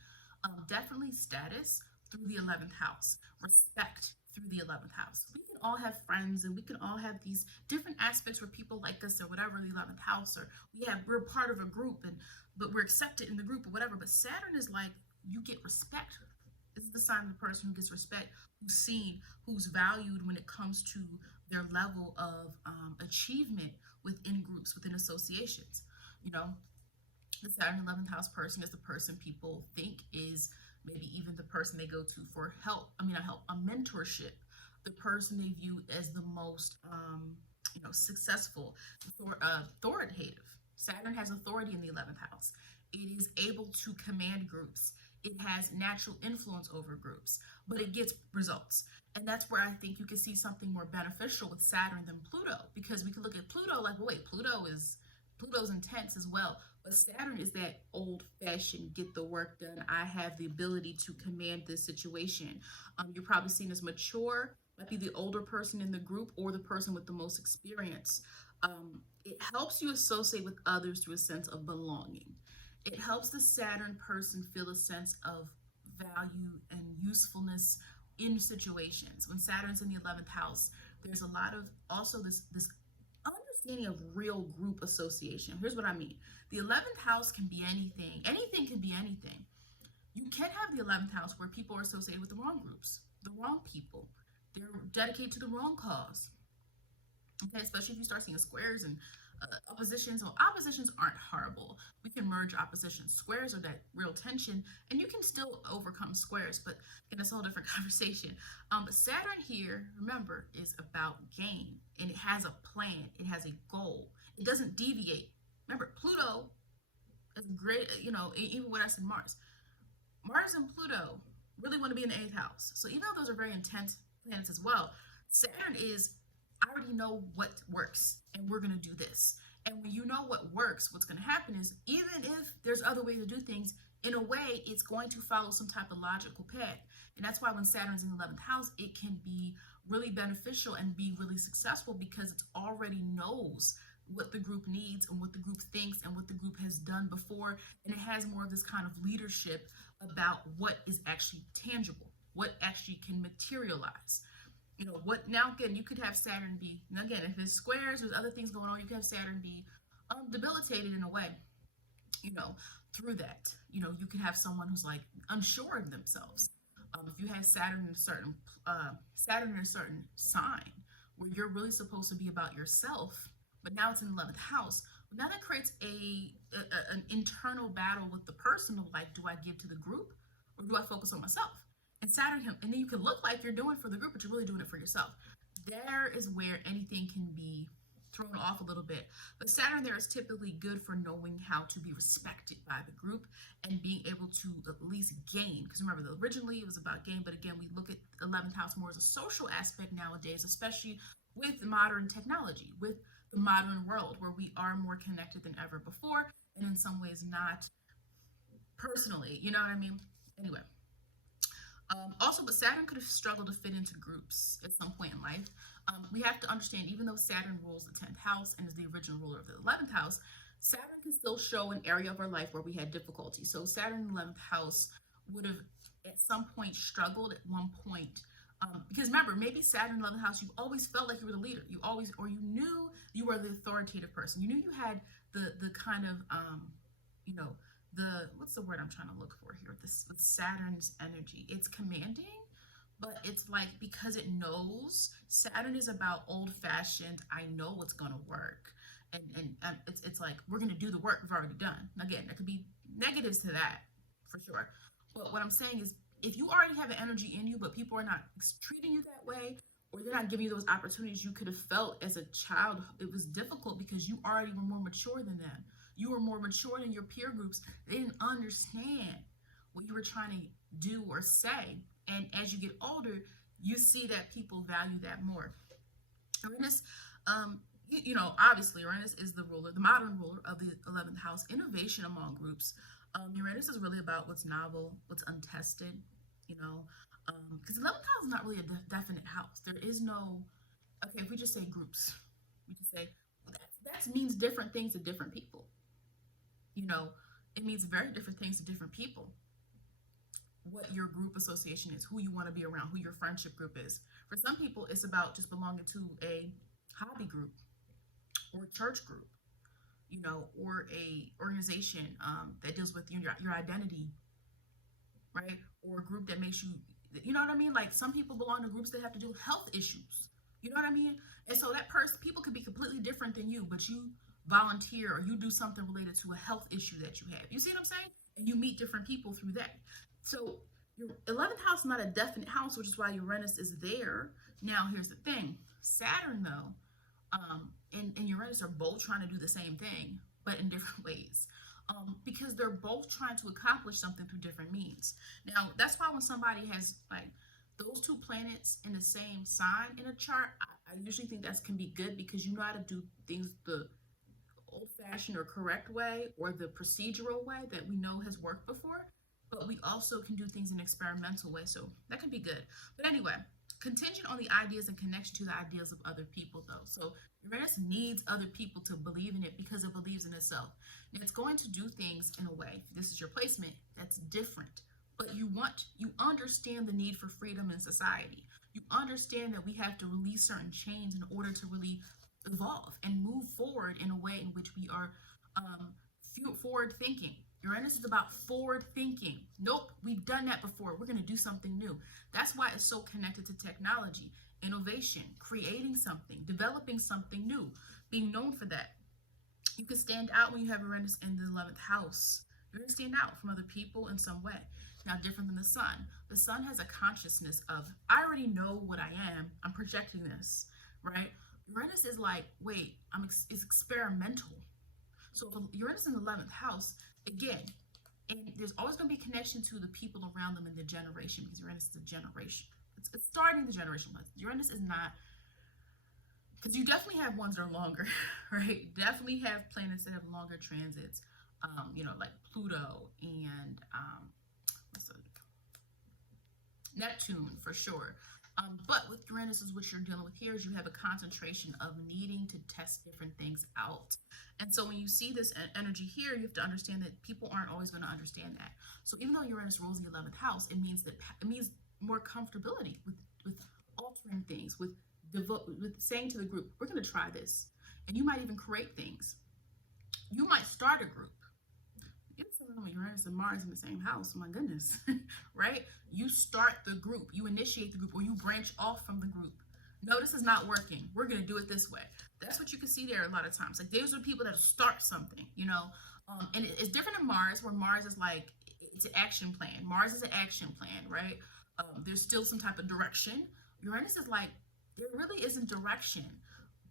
definitely status through the 11th house, respect through the 11th house. We can all have friends and we can all have these different aspects where people like us or whatever, the 11th house, or we're part of a group but we're accepted in the group or whatever. But Saturn is like, you get respect. This is the sign of the person who gets respect, who's seen, who's valued when it comes to their level of achievement within groups, within associations. The Saturn 11th house person is the person people think is maybe even the person they go to for help. Not help, a mentorship. The person they view as the most, successful, authoritative. Saturn has authority in the 11th house. It is able to command groups. It has natural influence over groups, but it gets results. And that's where I think you can see something more beneficial with Saturn than Pluto, because we can look at Pluto like, well, wait, Pluto's intense as well. But Saturn is that old-fashioned, get the work done. I have the ability to command this situation. You're probably seen as mature, might be the older person in the group or the person with the most experience. It helps you associate with others through a sense of belonging. It helps the Saturn person feel a sense of value and usefulness in situations. When Saturn's in the 11th house, there's a lot of also this understanding of real group association. Here's what I mean. The 11th house can be anything. Anything can be anything. You can have the 11th house where people are associated with the wrong groups, the wrong people. They're dedicated to the wrong cause. Okay, especially if you start seeing squares and oppositions. Well, oppositions aren't horrible. We can merge oppositions. Squares are that real tension, and you can still overcome squares, but it's a whole different conversation. But Saturn here, remember, is about gain, and it has a plan. It has a goal. It doesn't deviate. Remember, Pluto is great, even when I said Mars. Mars and Pluto really want to be in the 8th house. So even though those are very intense planets as well, Saturn is, I already know what works, and we're going to do this. And when you know what works, what's going to happen is, even if there's other ways to do things, in a way, it's going to follow some type of logical path. And that's why when Saturn's in the 11th house, it can be really beneficial and be really successful because it already knows what the group needs and what the group thinks and what the group has done before. And it has more of this kind of leadership about what is actually tangible, what actually can materialize. Now again, you could have Saturn be, now again, if it's squares, there's other things going on, you could have Saturn be debilitated in a way, through that. You could have someone who's like unsure of themselves. If you have Saturn in a certain sign where you're really supposed to be about yourself, but now it's in the 11th house, well, now that creates an internal battle with the person of like, do I give to the group or do I focus on myself? And Saturn, and then you can look like you're doing it for the group, but you're really doing it for yourself. There is where anything can be thrown off a little bit. But Saturn there is typically good for knowing how to be respected by the group and being able to at least gain. Because remember, originally it was about gain, but again, we look at 11th house more as a social aspect nowadays, especially with modern technology, with the modern world, where we are more connected than ever before, and in some ways not personally, you know what I mean? Anyway. Also, but Saturn could have struggled to fit into groups at some point in life. We have to understand, even though Saturn rules the 10th house and is the original ruler of the 11th house, Saturn can still show an area of our life where we had difficulty. So Saturn in the 11th house would have at some point struggled at one point. Because remember, maybe Saturn in the 11th house, you always felt like you were the leader. You always, or you knew you were the authoritative person. You knew you had the kind of, you know, what's the word I'm trying to look for here with Saturn's energy. It's commanding, but it's like, because it knows, Saturn is about old-fashioned, I know what's going to work. And it's like, we're going to do the work we've already done. Again, there could be negatives to that, for sure. But what I'm saying is, if you already have an energy in you, but people are not treating you that way, or they're not giving you those opportunities you could have felt as a child, it was difficult because you already were more mature than them. You were more mature than your peer groups. They didn't understand what you were trying to do or say. And as you get older, you see that people value that more. Uranus, obviously Uranus is the ruler, the modern ruler of the 11th house, innovation among groups. Uranus is really about what's novel, what's untested, because 11th house is not really a definite house. There is no, okay, if we just say groups, we just say, that means different things to different people. It means very different things to different people. What your group association is, who you want to be around, who your friendship group is. For some people, it's about just belonging to a hobby group or a church group, or a organization that deals with your identity, right? Or a group that makes you, you know what I mean? Like, some people belong to groups that have to do with health issues. You know what I mean? And so people could be completely different than you, but you volunteer or you do something related to a health issue that you have. You see what I'm saying? And you meet different people through that. So your 11th house is not a definite house, which is why Uranus is there. Now, here's the thing. Saturn, though, and Uranus are both trying to do the same thing, but in different ways. Because they're both trying to accomplish something through different means. Now, that's why when somebody has, like, those two planets in the same sign in a chart, I usually think that can be good, because you know how to do things the old-fashioned or correct way, or the procedural way that we know has worked before, but we also can do things in an experimental way, so that can be good. But anyway, contingent on the ideas and connection to the ideas of other people, though. So Uranus needs other people to believe in it because it believes in itself. And it's going to do things in a way, if this is your placement, that's different. But you understand the need for freedom in society. You understand that we have to release certain chains in order to really evolve and move forward in a way in which we are forward thinking. Uranus is about forward thinking. Nope, we've done that before. We're going to do something new. That's why it's so connected to technology, innovation, creating something, developing something new, being known for that. You can stand out when you have Uranus in the 11th house. You're going to stand out from other people in some way. Now, different than the sun. The sun has a consciousness of, I already know what I am. I'm projecting this, right? Uranus is like, wait, it's experimental. So if Uranus in the 11th house, again, and there's always going to be connection to the people around them in the generation, because Uranus is a generation. It's starting the generation. Uranus is not, because you definitely have ones that are longer, right? Definitely have planets that have longer transits, like Pluto and Neptune, for sure. But with Uranus, is what you're dealing with here, is you have a concentration of needing to test different things out. And so when you see this energy here, you have to understand that people aren't always going to understand that. So even though Uranus rules the 11th house, it means more comfortability with altering things, with saying to the group, we're going to try this. And you might even create things. You might start a group. Uranus and Mars in the same house, oh my goodness, right? You start the group, you initiate the group, or you branch off from the group. No, this is not working. We're going to do it this way. That's what you can see there a lot of times. Like, those are people that start something, and it's different than Mars, where Mars is like, it's an action plan. Mars is an action plan, right? There's still some type of direction. Uranus is like, there really isn't direction,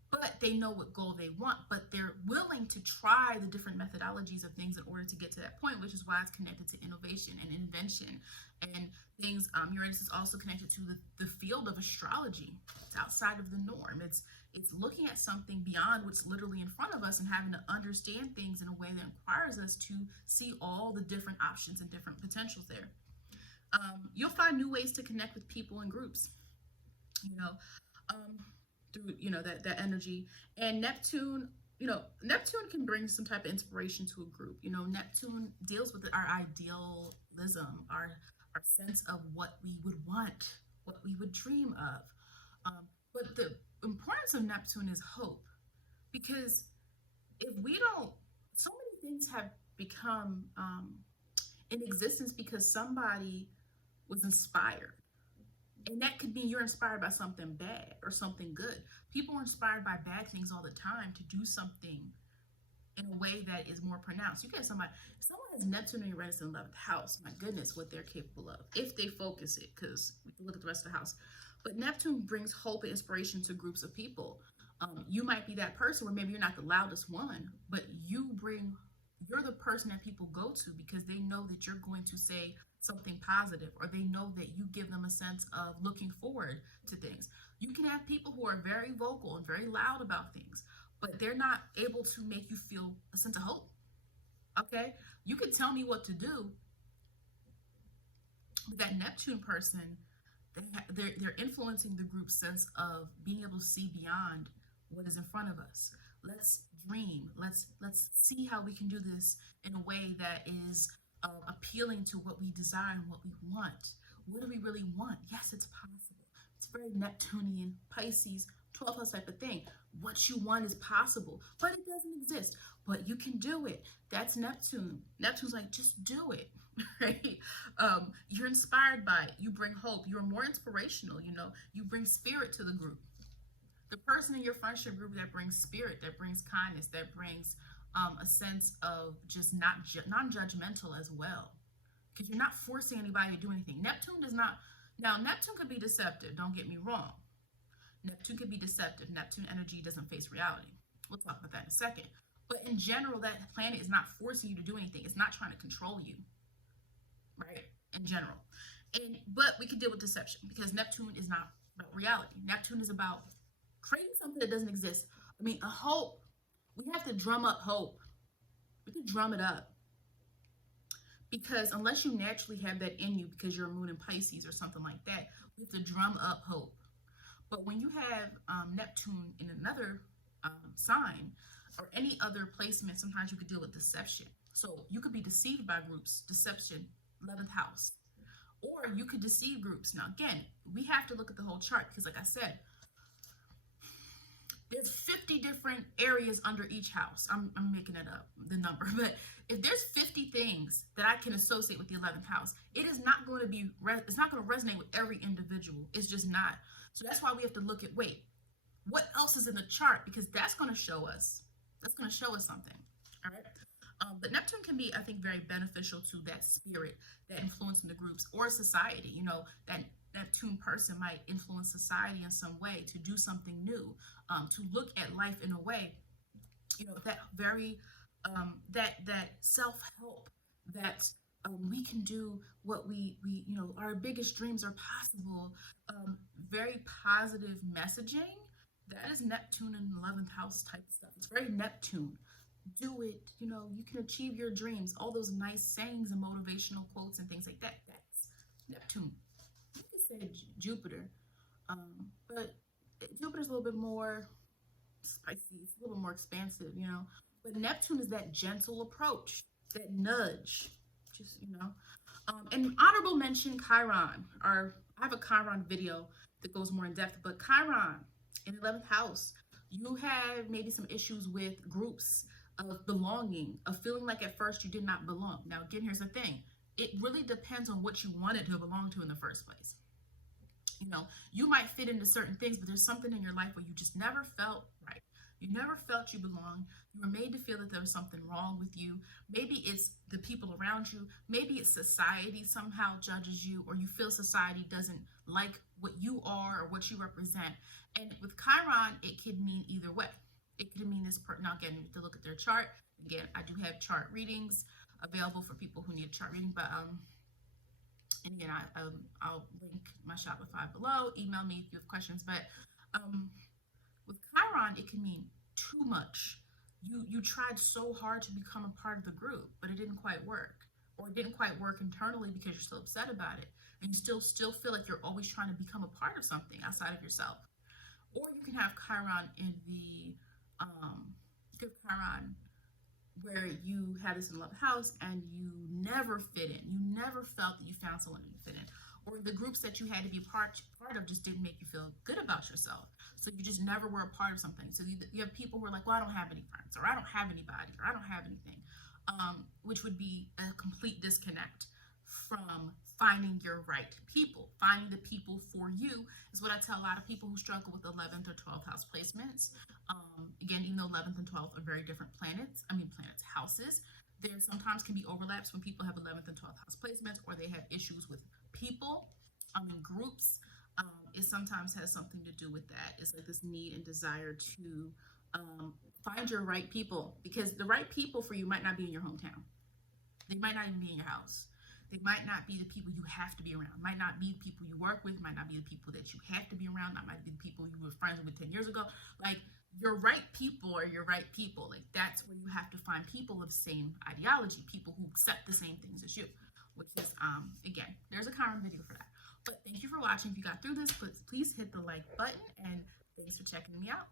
but they know what goal they want, but they're willing to try the different methodologies of things in order to get to that point, which is why it's connected to innovation and invention and things. Uranus is also connected to the field of astrology. It's outside of the norm. It's looking at something beyond what's literally in front of us and having to understand things in a way that requires us to see all the different options and different potentials there. You'll find new ways to connect with people and groups, you know, um, through, that energy. And Neptune, Neptune can bring some type of inspiration to a group. Neptune deals with our idealism, our sense of what we would want, what we would dream of. But the importance of Neptune is hope, because if we don't, so many things have become in existence because somebody was inspired. And that could mean you're inspired by something bad or something good. People are inspired by bad things all the time to do something in a way that is more pronounced. You get someone has Neptune and Uranus in the 11th house. My goodness, what they're capable of if they focus it, because we can look at the rest of the house. But Neptune brings hope and inspiration to groups of people. You might be that person where maybe you're not the loudest one, but you're the person that people go to because they know that you're going to say something positive, or they know that you give them a sense of looking forward to things. You can have people who are very vocal and very loud about things, but they're not able to make you feel a sense of hope. Okay? You can tell me what to do, but that Neptune person, they're influencing the group's sense of being able to see beyond what is in front of us. Let's dream. Let's see how we can do this in a way that is appealing to what we desire and what we want. What do we really want? Yes, it's possible. It's very Neptunian, Pisces, 12th house type of thing. What you want is possible, but it doesn't exist. But you can do it. That's Neptune. Neptune's like, just do it, right? You're inspired by it. You bring hope. You're more inspirational, You bring spirit to the group. The person in your friendship group that brings spirit, that brings kindness, that brings a sense of just non-judgmental as well, because you're not forcing anybody to do anything. Neptune does not. Now, Neptune could be deceptive. Don't get me wrong. Neptune could be deceptive. Neptune energy doesn't face reality. We'll talk about that in a second. But in general, that planet is not forcing you to do anything. It's not trying to control you, right? In general. But we can deal with deception because Neptune is not about reality. Neptune is about creating something that doesn't exist. I mean, a hope. We have to drum up hope. We can drum it up. Because unless you naturally have that in you because you're a moon in Pisces or something like that, we have to drum up hope. But when you have Neptune in another sign or any other placement, sometimes you could deal with deception. So you could be deceived by groups, deception, 11th house. Or you could deceive groups. Now, again, we have to look at the whole chart because, like I said, there's 50 different areas under each house. I'm making it up, the number. But if there's 50 things that I can associate with the 11th house, it is not going to be, it's not going to resonate with every individual. It's just not. So that's why we have to look at, wait, what else is in the chart? Because that's going to show us. That's going to show us something. All right. But Neptune can be, I think, very beneficial to that spirit, that influence in the groups or society. That Neptune person might influence society in some way to do something new, to look at life in a way, that very, that self-help, that we can do what we our biggest dreams are possible. Very positive messaging. That is Neptune and 11th house type stuff. It's very Neptune. Do it. You can achieve your dreams. All those nice sayings and motivational quotes and things like that. That's Neptune. You could say Jupiter, but Jupiter's a little bit more spicy, a little more expansive, But Neptune is that gentle approach, that nudge, just And honorable mention Chiron. I have a Chiron video that goes more in depth, but Chiron in 11th house, you have maybe some issues with groups, of belonging, of feeling like at first you did not belong. Now, again, here's the thing. It really depends on what you wanted to belong to in the first place. You might fit into certain things, but there's something in your life where you just never felt right. You never felt you belonged. You were made to feel that there was something wrong with you. Maybe it's the people around you. Maybe it's society somehow judges you, or you feel society doesn't like what you are or what you represent. And with Chiron, it could mean either way. It could mean this person. Now, again, you have to look at their chart. Again, I do have chart readings available for people who need a chart reading, but and again, I'll link my Shopify below. Email me if you have questions. But with Chiron, it can mean too much. You tried so hard to become a part of the group, but it didn't quite work. or it didn't quite work internally because you're still upset about it, and you still feel like you're always trying to become a part of something outside of yourself. Or you can have Chiron in the Chiron where you have this in the 11th house and you never fit in. You never felt that you found someone to fit in. Or the groups that you had to be part of just didn't make you feel good about yourself. So you just never were a part of something. So you have people who are like, well, I don't have any friends, or I don't have anybody, or I don't have anything, which would be a complete disconnect from finding your right people. Finding the people for you is what I tell a lot of people who struggle with 11th or 12th house placements. Again, even though 11th and 12th are very different houses, there sometimes can be overlaps when people have 11th and 12th house placements, or they have issues with people, groups. It sometimes has something to do with that. It's like this need and desire to find your right people, because the right people for you might not be in your hometown. They might not even be in your house. They might not be the people you have to be around. Might not be the people you work with. Might not be the people that you have to be around. That might be the people you were friends with 10 years ago. Like, your right people are your right people. Like, that's where you have to find people of same ideology, people who accept the same things as you, which is, again, there's a Chiron video for that. But thank you for watching. If you got through this, please hit the like button, and thanks for checking me out.